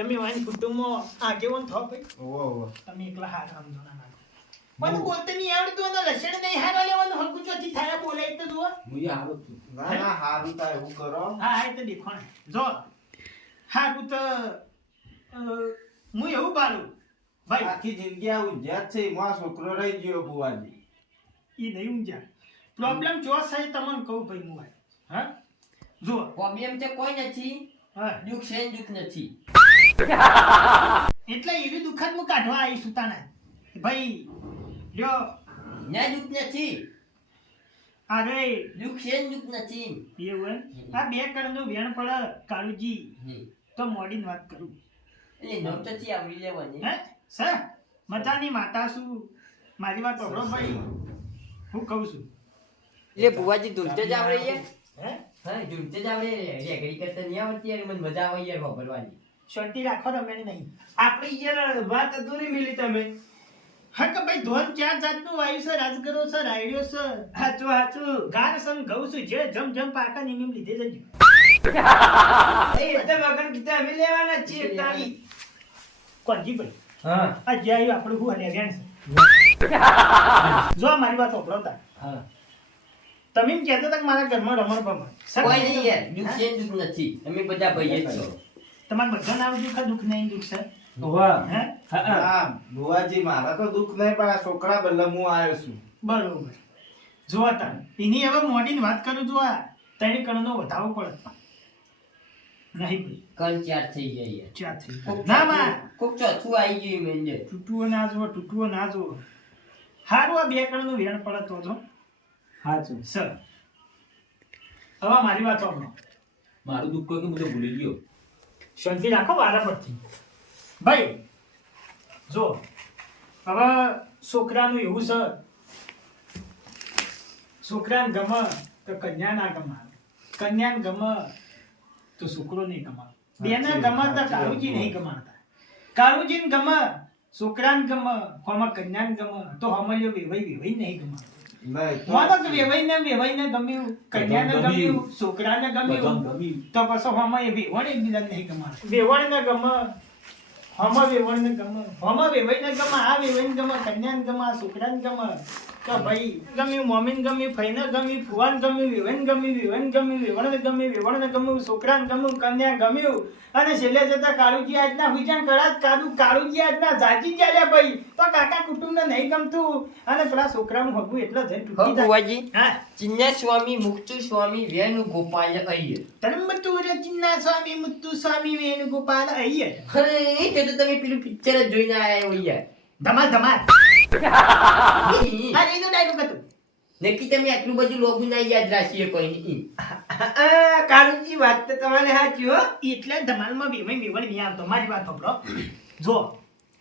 તમે વાઈન કુટુંબમાં આગેવાન થો ભાઈ. ઓહો તમે એકલા હાર સમજો ના નાખો. મને બોલતે નહીં આવડતું અને લસણ નહીં હારવા લેવાનું હલકું ચોથી થાય બોલે એક તો જુઓ. હું હારો છું. ના ના હારું તા એવું કરો. હા હા એ તો દેખો ને જો હારું તો હું એવું પાડું ભાઈ આખી જિંદગી આ ઊંઝા જ છે એમાં છોકરો રહી ગયો બુવાજી. એ નહીં ઊંઝા પ્રોબ્લેમ જો છે તમને કહું ભાઈ હું ભાઈ હા જો પ્રોબ્લેમ છે કોઈ નથી હા દુઃખ છે ને દુઃખ નથી એટલે એવી દુઃખદ હું કાઢવા આવી સુતાના ભાઈ જો ના દુઃખ નથી અરે દુઃખ છે ને દુઃખ નથી એવું એમ આ બે કણનું વેણ પડે કાળુજી તો મોડીને વાત કરું એટલે નોટથી આવડી લેવાની હે સર મજાની માતા શું મારી વાત સાંભળો ભાઈ હું કહું છું એટલે બુવાજી ધૂળતે જ આવડે યાર હે હા ધૂળતે જ આવડે રેગડી કરતા નહીં આવડતી યાર મને મજા આવે યાર વાપરવાની શાંતિ રાખો તમે નહીં આપણી યાર વાત અધૂરી મિલી તમે. હા કે ભાઈ ધોન ચાર જાતનું વાયુ છે રાજગરો છે રાયડ્યો છે હાચું હાચું. ગાર સમ ઘઉં છું જે જમ જમ પાકા નિમિમ લીધે જજો એ એટલે વગર કીધા અમે લેવાના છીએ તાળી. કોણજી ભાઈ હા આ જે આવ્યું આપણું હું હલ્યા વેણ છે જો આ મારી વાત સાંભળો હા તમે એમ કહેતા હતા કે મારા ઘરમાં રમણ ભમણ કોઈ નહીં યાર દુઃખ છે ને દુઃખ નથી અમે બધા ભાઈ જ છો તમારે બધાને આવું દુઃખ દુઃખ નહીં દુઃખ છે વાહ. હે હા બુવાજી મારા તો દુઃખ નહીં પણ આ છોકરા બદલે હું આવ્યો છું. બરોબર જો તા એની હવે મોડીની વાત કરું જો આ ત્રણ કણનો વધારો પડે નહીં ભાઈ કણ ચાર થઈ ગયા યાર ચાર થઈ ગયું. ના માં કોક ચોથું આવી ગયું મેંજે તૂટવો ના જુઓ તૂટવો ના જુઓ હારું આ બે કણનું વેણ પડે તો જો હાચું. સર હવે મારી વાત સાંભળો મારું દુઃખ કોઈ કે મને ભૂલી ગયો. શાંતિ રાખો વારા પરથી ભાઈ જો હવે છોકરાનું એવું છે છોકરાને ગમે તો કન્યા ના ગમાવે કન્યાને ગમે તો છોકરો નહીં ગમાવે બેને ગમે તો કાળુજી નહીં ગમાડતા કાળુજીને ગમે છોકરાને ગમે હોમાં કન્યાને ગમે તો હમલ્યો વેવાઈ નહીં ગમાડતો નહીં તો માનો કે વેવાઈને ગમ્યું કન્યાને ગમ્યું છોકરાને ગમ્યું ગમ્યું. તો પછી હોમાં એ વેવણ એકબીજાને નહીં ગમાડે વેવણને ગમે હોમાં વેવણને ગમે હોમાં વેવાઈને ગમે આ વેવાઈને ગમે કન્યાને ગમે આ છોકરાને ગમે તો ભાઈ ગમ્યું મોમીને ગમ્યું ફઈને ગમ્યું ફુવાને ગમ્યું વેવાઈને ગમ્યું વેવાઈને ગમ્યું વેવણને ગમ્યું છોકરાને ગમ્યું કન્યા ગમ્યું અને છેલ્લે જતા કાળુજી આજના હુજાન કરાત કાળુજી આજના જાજી ગયા ભાઈ તો કાકા કુટુંબને નહીં ગમતું અને પેલા છોકરાનું હગું એટલે જઈને તૂટી જાય બુવાજી હા ચિન્ના સ્વામી મુક્તુ સ્વામી વેણુગોપાલ અય્યર તરમતુર ચિન્ના સ્વામી મુત્તુ સ્વામી વેણુગોપાલ અય્યર અરે એ તો તમે પેલું પિક્ચર જ જોઈને આયા હો યાર ધમાલ ધમાલ અરે એનો ડાયલોગ હતો નક્કી તમે આટલું બધું લોગું ના યાદ રાખીએ કોઈ નહીં કાળુજી વાત તો તમારે સાચી હો. એટલે ધમાલમાં વેવાઈ નહીં આવતો મારી વાત સાંભળો જો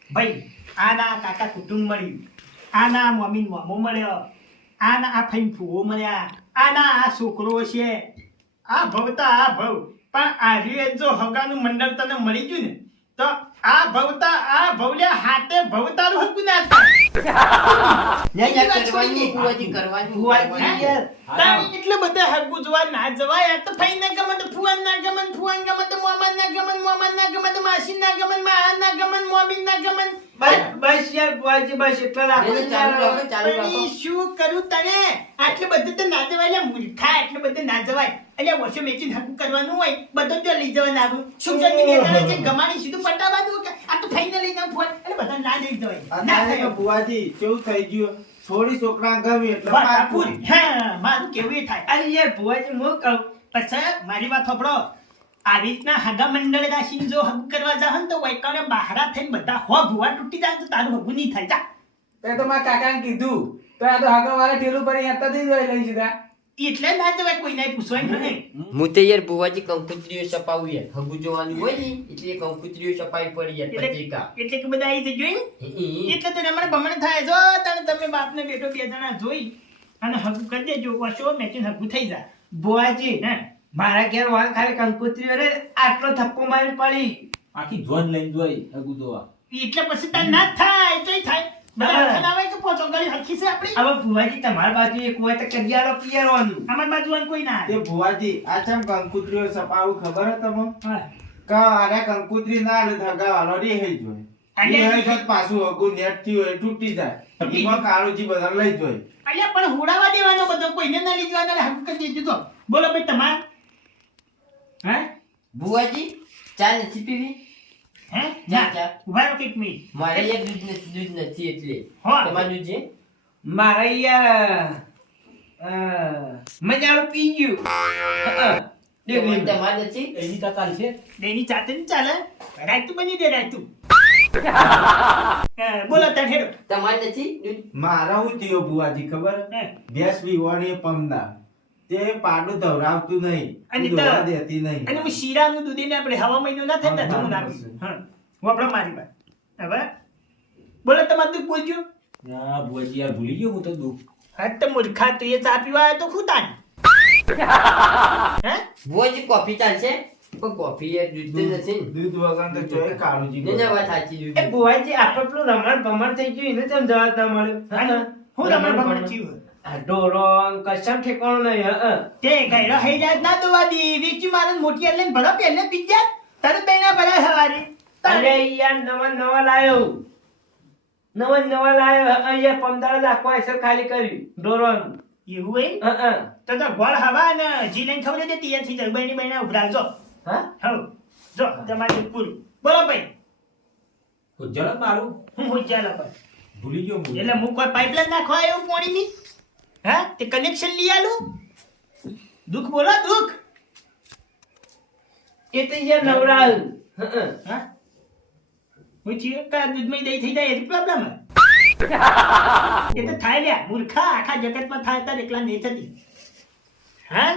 ભાઈ આના કાકા કુટુંબ મળ્યું આના મમ્મી મામો મળ્યો આના આ ફઈન ફૂવો મળ્યા આના આ છોકરો છે આ ભવતા આ ભવ પણ આજે જો હગાનું મંડળ તને મળી ગયું ને તો આ ભવતા આ ભવલ્યા હાથે ભવતારું હકું ના થાય કરવાનું બુવાજી કરવાનું બુવાજી યાર તાણી એટલે બધા હગું જોવા ના જવાય આ તો ફઈ ના ગમે તો ફુવાન ના ગમે ફુવાન ગમે તો મોમાન ના ગમે મોમાન ના ગમે તો માસી ના ગમે માન ના ગમે મોમીન ના ગમે બસ યાર બુવાજી બસ એટલા રાખો. ચાલુ રાખો ચાલુ રાખો પણ ઈ શું કરું તને આટલે બધે તો ના જવાય લે મૂર્ખા આટલે બધે ના જવાય એટલે વર્ષો મેચીને હકું કરવાનું હોય બધો તો લઈ જવાના આવું સુખજનની બેટાને જે ગમાણી સીધું પટાવા દઉં કે આ તો ફઈને લઈ જાઉં ફોન એટલે બધા ના લઈ જવાય ના અત્યારે તો થયો બુવાજી કેવું થઈ ગયું થોડી છોકરા ગમી એટલે વાત મારવું. પૂરી. હા મારું કેવું એ થાય અરે યાર બુવાજી હું કહું પછી મારી વાત સાંભળો આવી રીતના હગા મંડળ રાશિને જો હગું કરવા જાહન તો વૈકાને બહારા થઈને બધા હો ભુવા તૂટી જાય તો તારું હગું નહીં થાય જા એ તો મારા કાકાને કીધું તો આ તો આગળ વાળા ઠેલું પર હેતાથી જ લઈ સીધા એટલે ના જવાય કોઈને પૂછવાય નહીં હું તો યાર બુવાજી કંકુત્રીઓ છપાવું યાર હગુ જોવાનું હોય ને એટલે કંકુત્રીઓ છપાવી પડી યાર પત્રિકા એટલે કે બધા આવી જજો એમ? એટલે તો રમણ ભમણ થાય જો તને તમે બાપને બેટો બે જણા જોઈ અને હગું કરી દેજો વશો મેચીને હગું થઈ જાય બુવાજી હે મારા ઘેર વાળ ખાલી કંકોત્રીઓ રે આટલો થપ્પો મારી પડી આખી જોન લઈને જોઈ હગું જોવા. એટલે પછી તાર ના જ થાય તોય થાય બધા હરખા ના હોય કે પોચો ગળી હરખી છે આપણી હવે બુવાજી તમારી બાજુ એક હોય તો કડિયાળો પિયરવાનું. અમારી બાજુ કોઈ ના તે બુવાજી આ ચમ કંકોત્રીઓ સપાવું ખબર હે તમને? હા. આને કંકુતરી ના આલે ધગાવાનો રે હે જોય અલ્યા, એ હે પાછું હગું નેટ થી હોય તૂટી જાય એમાં કાળુજી બધા લઈ જોય અલ્યા પણ હુડાવા દેવાનો બધો કોઈને ના લઈ જવાનો હક કરી દેજો તો બોલો ભાઈ તમાર હે બુઆજી ચા નથી પીવી હે ચા ચા ઉભા રહો એક મિનિટ મારે યાર દૂધ નથી એટલે હા. તમારું દૂધ છે મારે યાર મજાનું પી ગયું તમારે નથી એની તા ચાલશે એની ચાતે ને ચાલે રાયતું બની દે રાયતું બોલો તાર હેડો તમારે નથી દૂધ મારા હું થયો બુવાજી ખબર હે ભેંસ વિવાણી પમદા તે પાડું ધવરાવતું નહીં અને દોવા દેતી નહીં અને હું શીરાનું દૂધ એને આપણે હવા મહિનો ના થતા તો હું નાખું હા હું આપણે મારી વાત હવે બોલો તમારું દૂધ બોલજો ના બુઆજી યાર ભૂલી ગયો હું તો દુઃખ હા તો મૂર્ખા તું એ ચા પીવા આવ્યો તો ખૂતા હે બુઆજી કોફી ચાલશે પણ કોફી યાર દૂધ તો નથી ને. દૂધ વગર તો ચોય કાળુજી ને ના વાત સાચી એ દૂધ બુવાજી આપણે પેલું રમણ ભમણ થઈ ગયું એને તેમ જવાબ ના મળ્યો હું રમણ ભમણ થયું ઢોરો કશા ઠેકાણું નહીં તે ગયરો હઈ જાત ના દોવા દી વેચી મારન મોટી એટલે ભલા પહેલે પીજા તરત બેના ભલા હવારે અરે યાર નવા લાયો અહીંયા 15 લાખ પૈસા ખાલી કર્યું ઢોરોનું એવું હે તો ગોળ હવા ને જી લઈને ખબર દે તૈયાર થઈ જાય બની બના ઉભરાજો હા હવ જો તમારે પૂરું બોલો ભાઈ ઉજ્જળ મારું હું ચાલો ભાઈ ભૂલી ગયો હું એટલે હું કોઈ પાઇપલાઈન નાખવા આવ્યો પાણીની હા તે કનેક્શન લઈ આલું દુઃખ બોલો દુઃખ એ તો યાર નવરાયું હા હું છીએ કા દૂધમાં દહીં થઈ જાય એ પ્રોબ્લેમ એ તો થાય લ્યા મૂર્ખા આખા જગતમાં થાય તાર એકલા નહીં થતી હા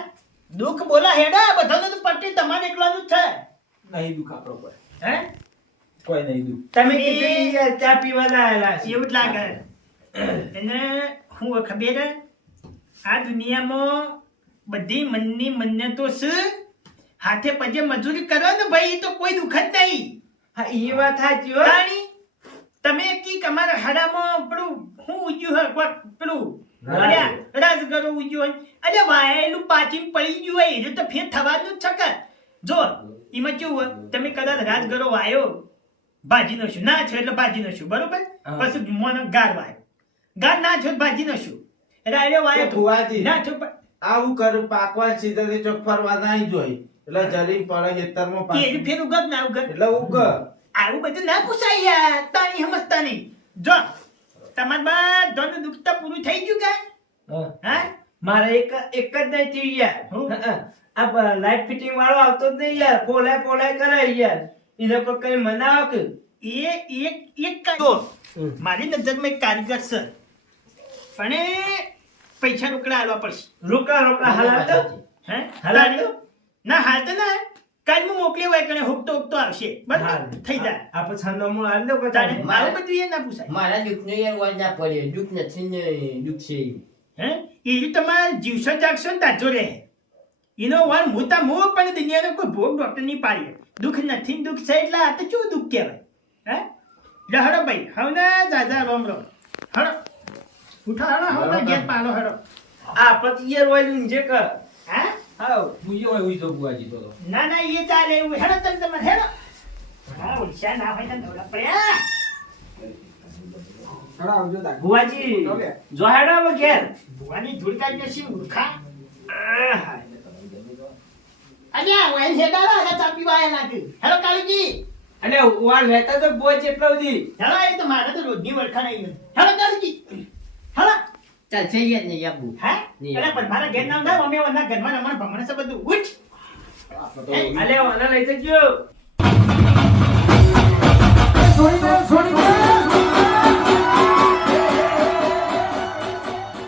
દુઃખ બોલા હેડા બધાનું તો પટ્ટી તમારે એકલાનું જ છે નહીં દુઃખ આપણો કોઈ હે કોઈ નહીં દુઃખ તમે કીધું યાર ચા પીવા આયેલા છે એવું જ લાગે એને હું ખબર હે? આ દુનિયામાં બધી મનની મન્નતો છે હાથે પજે મજૂરી કરો ને ભાઈ તો કોઈ દુઃખ જ નહીં હા એ વાત સાચી હો રાણી તમે કી તમારા હાડામાં પેલું હું ઉજ્યું હે કોક પેલું અલ્યા રાજગરો ઉજ્યું હોય અલ્યા વાયેલું પાચીમ પડી ગયું હોય એટલે તો ફેર થવાનું જ છે કે જો એમાં કેવું હોય તમે કદાચ રાજગરો વાયો ભાજી નો શું ના છે એટલે ભાજી નો શું બરોબર પછી મને ગાર વાયો ગાર ના છો ભાજી નો શું રાયડો વાયો તો ફુવાજી ના છો આવું કરું પાકવા સીધા ચોક ફરવા નાઈ જોઈ એટલે જરી પડે ખેતરમાં એ ફેર ઉગત ના ઉગત એટલે ઉગ આવું બધું ના પૂછાય યાર તારી સમજતા નહીં જો તમાર બધાનું દુઃખ તો પૂરું થઈ ગયું કે હા મારે એક જ નહીં થયું હું? યાર આ લાઈટ ફિટિંગ વાળો આવતો જ નહીં યાર પોલાય કરાય યાર એ લોકો કઈ મનાવો કે એક મારી નજરમાં એક કારીગર છે પણ એ પૈસા રોકડા આલવા પડશે રોકડા હલાવતો હે હલાવતો ના હાલ તો ના કાલ હું મોકલી હોય કણે હુકતો આવશે બરાબર થઈ જાય આ પછી નમો આલ દો તારે કે મારું બધું એ ના પૂછાય મારા દુઃખનો યાર વાર ના પડે દુઃખ નથી ને દુઃખ છે હે એ તમારે જીવશો જાગશો ને તાજો રહે એનો વાર મોટા મોહ પણ દુનિયાનો કોઈ ભોગ ડોક્ટર નહીં પાડી દુઃખ નથી ને દુઃખ છે એટલે આ તો શું દુઃખ કહેવાય હે લે હડો ભાઈ હવે ના જાજા રોમ રોમ હડો ઉઠો હડો હવે ગેટ પાલો હડો આ પછી યાર હોય જે કર હા હાવ હું એ હોય તો બુઆજી તો ના ના એ ચાલે એવું હેડો તમે તમારે હેડો હા ઓછા ના હોય તો દોડા પડ્યા ભુવાજી જો હેડો હવે ઘેર ભુવાની ધૂળ કાઢી જશે મૂર્ખા અલ્યા ઓય હેડા રા ચા પીવા આયા નાખી હેડો કાળુજી અને વાળ રહેતા તો બોજ એટલા સુધી હેડો એ તો મારે તો રોજની વળખા નહીં હેડો કાળુજી હેડો ચાલ છે યાર નહીં આપવું હે નહીં. અરે પણ મારા ઘેર નામ થાય અમે વના ઘરમાં રમણ ભમણ છે બધું ઉઠ અલે ઓના લઈ જજો છોડી દે